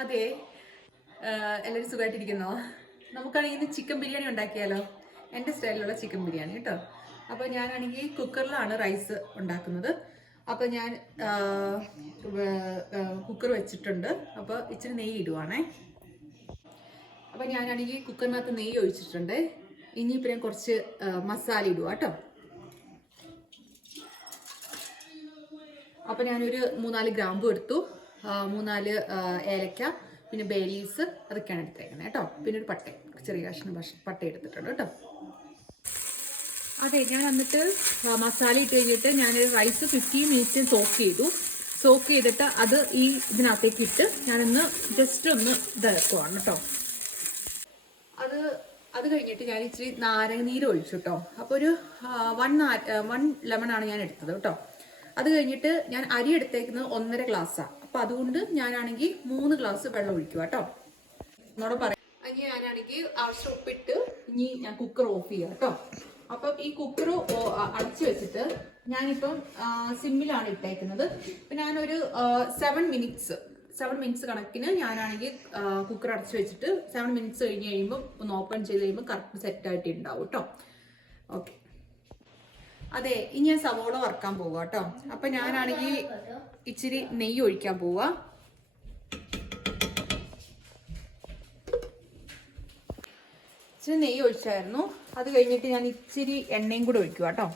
അതെ, എല്ലാവരും സുഖമായിട്ടിരിക്കുന്നോ? നമുക്കാണെങ്കിൽ ഇന്ന് ചിക്കൻ ബിരിയാണി ഉണ്ടാക്കിയാലോ? എൻ്റെ സ്റ്റൈലിലുള്ള ചിക്കൻ ബിരിയാണി കേട്ടോ. അപ്പോൾ ഞാനാണെങ്കിൽ കുക്കറിലാണ് റൈസ് ഉണ്ടാക്കുന്നത്. അപ്പോൾ ഞാൻ കുക്കർ വെച്ചിട്ടുണ്ട്. അപ്പോൾ ഇച്ചിരി നെയ്യ് ഇടുവാണേ. അപ്പോൾ ഞാനാണെങ്കിൽ കുക്കറിനകത്ത് നെയ്യ് ഒഴിച്ചിട്ടുണ്ട്. ഇനിയിപ്പോൾ ഞാൻ കുറച്ച് മസാല ഇടുക കേട്ടോ. അപ്പോൾ ഞാനൊരു 3-4 ഗ്രാമ്പു എടുത്തു, 3-4 ഏലക്ക, പിന്നെ ബേ ലീവ്സ്, അതൊക്കെയാണ് എടുത്തേക്കുന്നത് കേട്ടോ. പിന്നെ ഒരു പട്ട, ചെറിയ കഷ്ണം പട്ട എടുത്തിട്ടുണ്ട് കേട്ടോ. അതെ, ഞാൻ എന്നിട്ട് മസാല ഇട്ട് കഴിഞ്ഞിട്ട് ഞാൻ റൈസ് 15 മിനിറ്റ് സോക്ക് ചെയ്തിട്ട് അത് ഇതിനകത്തേക്ക് ഇട്ട് ഞാനൊന്ന് ജസ്റ്റ് ഒന്ന് ഇതാക്കുവാണ് കേട്ടോ. അത് കഴിഞ്ഞിട്ട് ഞാൻ ഇച്ചിരി നാരങ്ങനീര് ഒഴിച്ചു കേട്ടോ. അപ്പോൾ ഒരു 1 ലെമണാണ് ഞാൻ എടുത്തത് കേട്ടോ. അത് കഴിഞ്ഞിട്ട് ഞാൻ അരി എടുത്തേക്കുന്നത് 1.5 ഗ്ലാസ്സാണ്. അപ്പം അതുകൊണ്ട് ഞാനാണെങ്കിൽ 3 ഗ്ലാസ് വെള്ളം ഒഴിക്കുക കേട്ടോ. എന്നോട് പറയാം. ഇനി ഞാനാണെങ്കിൽ ആവശ്യം ഉപ്പിട്ട് ഇനി ഞാൻ കുക്കർ ഓഫ് ചെയ്യുക കേട്ടോ. അപ്പം ഈ കുക്കർ അടച്ചു വെച്ചിട്ട് ഞാനിപ്പം സിമ്മിലാണ് ഇട്ടേക്കുന്നത്. അപ്പം ഞാനൊരു 7 മിനിറ്റ്സ് കണക്കിന് ഞാനാണെങ്കിൽ കുക്കർ അടച്ചു വെച്ചിട്ട് 7 മിനിറ്റ്സ് കഴിഞ്ഞ് കഴിയുമ്പോൾ ഒന്ന് ഓപ്പൺ ചെയ്ത് കഴിയുമ്പോൾ കറക്റ്റ് സെറ്റായിട്ട് ഉണ്ടാവും കേട്ടോ. ഓക്കെ. അതെ, ഇനി ഞാൻ സവോള വറുക്കാൻ പോവാ കേട്ടോ. അപ്പൊ ഞാനാണെങ്കിൽ ഇച്ചിരി നെയ്യ് ഒഴിക്കാൻ പോവാ. ഇച്ചിരി നെയ്യ് ഒഴിച്ചായിരുന്നു. അത് കഴിഞ്ഞിട്ട് ഞാൻ ഇച്ചിരി എണ്ണയും കൂടെ ഒഴിക്കുക കേട്ടോ.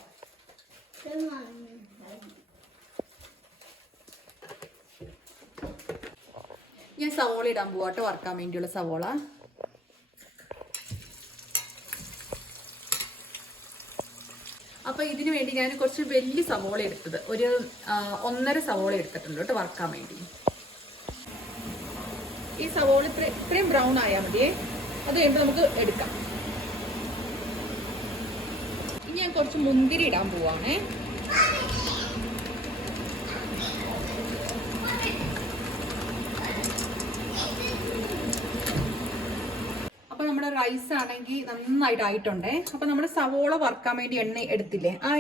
ഞാൻ സവോള ഇടാൻ പോവാ കേട്ടോ, വറുക്കാൻ വേണ്ടിയുള്ള സവോള. അപ്പോൾ ഇതിനു വേണ്ടി ഞാൻ കുറച്ച് വലിയ സവോള എടുത്തത്, ഒരു 1.5 സവോള എടുത്തിട്ടുണ്ട് കേട്ടോ വറുക്കാൻ വേണ്ടി. ഈ സവോള ഇത്രയും ബ്രൗൺ ആയാൽ മതിയേ. അത് കഴിയുമ്പോൾ നമുക്ക് എടുക്കാം. ഇനി ഞാൻ കുറച്ച് മുന്തിരി ഇടാൻ പോവാണേ. നമ്മുടെ റൈസ് ആണെങ്കിൽ നന്നായിട്ട് ആയിട്ടുണ്ടേ. അപ്പൊ നമ്മുടെ സവോള വറുക്കാൻ വേണ്ടി എണ്ണ എടുത്തില്ലേ, ആ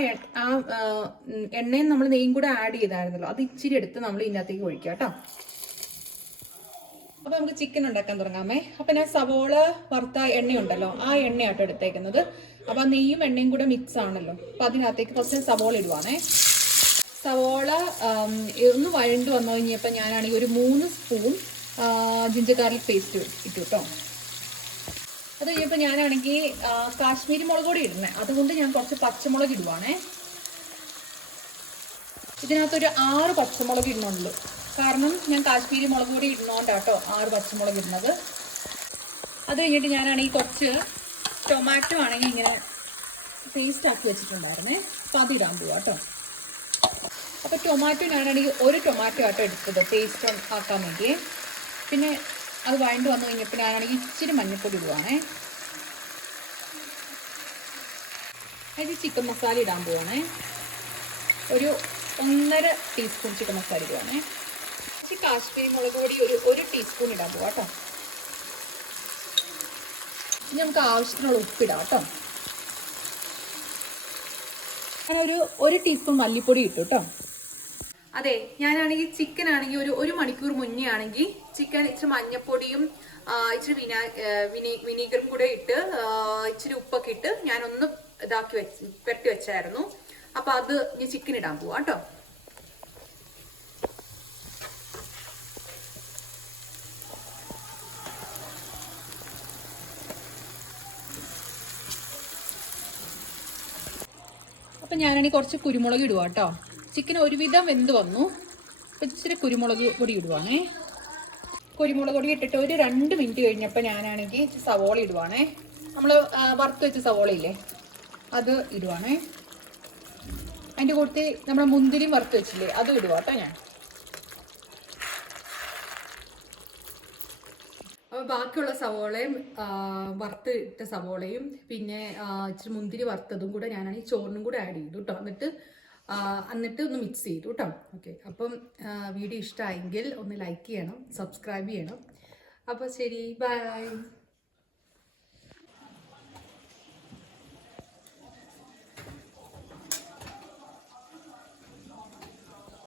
എണ്ണയും നമ്മൾ നെയ്യും കൂടെ ആഡ് ചെയ്തായിരുന്നല്ലോ, അത് ഇച്ചിരി എടുത്ത് നമ്മൾ ഇതിനകത്തേക്ക് ഒഴിക്കാം കേട്ടോ. അപ്പൊ നമുക്ക് ചിക്കൻ ഉണ്ടാക്കാൻ തുടങ്ങാമേ. അപ്പൊ ഞാൻ സവോള വറുത്ത എണ്ണയുണ്ടല്ലോ, ആ എണ്ണയാട്ടോ എടുത്തേക്കുന്നത്. അപ്പൊ നെയ്യും എണ്ണയും കൂടെ മിക്സ് ആണല്ലോ, അപ്പൊ അതിനകത്തേക്ക് കുറച്ച് സവോള ഇടുവാണേ. സവോള ഒന്ന് വഴണ്ട് വന്നു കഴിഞ്ഞപ്പോൾ ഞാനാണെങ്കിൽ ഒരു 3 സ്പൂൺ ജിഞ്ചർ ഗാർലിക് പേസ്റ്റ് ഇട്ടു കേട്ടോ. അത് കഴിഞ്ഞപ്പോൾ ഞാനാണെങ്കിൽ കാശ്മീരി മുളക് പൊടി ഇടുന്നത്, അതുകൊണ്ട് ഞാൻ കുറച്ച് പച്ചമുളക് ഇടുവാണേ. ഇതിനകത്തൊരു 6 പച്ചമുളക് ഇടുന്നുള്ളൂ, കാരണം ഞാൻ കാശ്മീരി മുളക് പൊടി ഇടുന്നോണ്ടാട്ടോ 6 പച്ചമുളക് ഇടുന്നത്. അത് കഴിഞ്ഞിട്ട് ഞാനാണെങ്കിൽ കുറച്ച് ടൊമാറ്റോ ആണെങ്കിൽ ഇങ്ങനെ പേസ്റ്റ് ആക്കി വെച്ചിട്ടുണ്ടായിരുന്നേ, അപ്പോൾ അതിടാൻ പോവാ കേട്ടോ. അപ്പോൾ ടൊമാറ്റോ ഞാനാണെങ്കിൽ 1 ടൊമാറ്റോ ആട്ടോ എടുത്തത് പേസ്റ്റ് ആക്കാൻ വേണ്ടി. പിന്നെ അത് വഴണ്ട് വന്നു കഴിഞ്ഞപ്പോൾ ഞാനാണെങ്കിൽ ഇച്ചിരി മഞ്ഞൾപ്പൊടി ഇടുവാണേ. അതിൽ ചിക്കൻ മസാല ഇടാൻ പോവാണേ. ഒരു 1.5 ടീസ്പൂൺ ചിക്കൻ മസാല ഇടുവാണേ. ഇച്ചിരി കാശ്മീരി മുളക് പൊടി ഒരു ടീസ്പൂൺ ഇടാൻ പോവാം കേട്ടോ. ഇനി നമുക്ക് ആവശ്യത്തിനുള്ള ഉപ്പിടാം കേട്ടോ. ഞാനൊരു 1 ടീസ്പൂൺ മല്ലിപ്പൊടി ഇട്ടു കേട്ടോ. അതെ, ഞാനാണെങ്കിൽ ചിക്കൻ ആണെങ്കിൽ ഒരു മണിക്കൂർ മുന്നേ ആണെങ്കിൽ ചിക്കൻ ഇച്ചിരി മഞ്ഞപ്പൊടിയും ഇച്ചിരി വിനീഗറും കൂടെ ഇട്ട് ഇച്ചിരി ഉപ്പൊക്കെ ഇട്ട് ഞാനൊന്ന് പെരട്ടി വെച്ചായിരുന്നു. അപ്പൊ അത് ഞാൻ ചിക്കൻ ഇടാൻ പോവാ കേട്ടോ. അപ്പൊ ഞാനാണെങ്കിൽ കുറച്ച് കുരുമുളക് ഇടുക കേട്ടോ. ചിക്കൻ ഒരുവിധം വെന്ത് വന്നു, അപ്പം ഇച്ചിരി കുരുമുളക് പൊടി ഇടുവാണേ. കുരുമുളക് പൊടി ഇട്ടിട്ട് ഒരു 2 മിനിറ്റ് കഴിഞ്ഞപ്പോൾ ഞാനാണെങ്കിൽ സവോള ഇടുവാണേ. നമ്മൾ വറുത്ത് വെച്ച സവോള ഇല്ലേ, അത് ഇടുവാണേ. അതിൻ്റെ കൂട്ടത്തിൽ നമ്മൾ മുന്തിരിയും വറുത്ത് വെച്ചില്ലേ, അതും ഇടുക കേട്ടോ ഞാൻ. അപ്പോൾ ബാക്കിയുള്ള സവോളയും വറുത്ത് ഇട്ട സവോളയും പിന്നെ ഇച്ചിരി മുന്തിരി വറുത്തതും കൂടെ ഞാനാണെങ്കിൽ ചോറിനും കൂടെ ആഡ് ചെയ്തു കേട്ടോ. എന്നിട്ട് ഒന്ന് മിക്സ് ചെയ്തു കേട്ടോ. ഓക്കെ, അപ്പം വീഡിയോ ഇഷ്ടമായെങ്കിൽ ഒന്ന് ലൈക്ക് ചെയ്യണം, സബ്സ്ക്രൈബ് ചെയ്യണം. അപ്പോൾ ശരി, ബൈ.